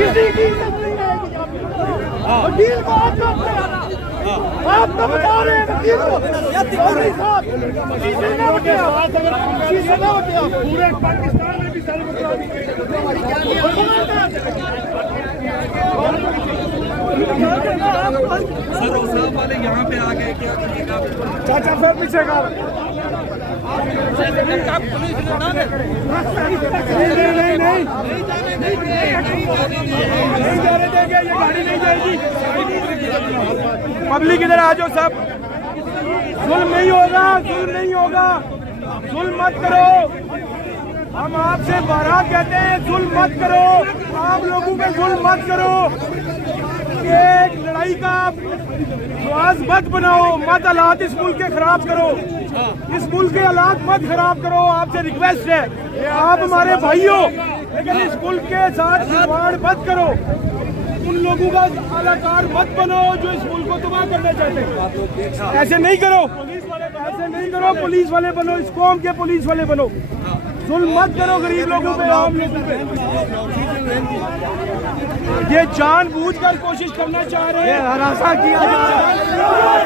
किसी की इज्जत नहीं रहेगी। वकील को आप लोग आप तो बता रहे हैं वकील को पूरे पाकिस्तान में भी सर साहब वाले यहाँ पे आ गए क्या करिएगा? चाचा फिर पीछे का नहीं जाने देंगे, ये गाड़ी नहीं जाएगी। पब्लिक इधर आ जाओ सब। जुल्म नहीं होगा, जुल्म नहीं होगा, जुल्म मत करो। हम आपसे बारहा कहते हैं जुल्म मत करो, आम लोगों पे जुल्म मत करो। एक लड़ाई का ख्वास मत बनाओ, मत हालात इस मुल्क के खराब करो, इस मुल्क के हालात मत खराब करो। आपसे रिक्वेस्ट है, आप हमारे भाई हो, लेकिन इस मुल्क के साथ खिलवाड़ मत करो। उन लोगों का अलाकार मत बनो जो इस मुल्क को तबाह करना चाहते हैं। ऐसे नहीं करो, ऐसे नहीं करो। पुलिस वाले बनो, इस कौम के पुलिस वाले बनो। जुल्म मत करो गरीब लोगों पे, आम लोगों पे। ये जानबूझकर कोशिश करना चाह रहे हैं, हरासा किया जा रहा है।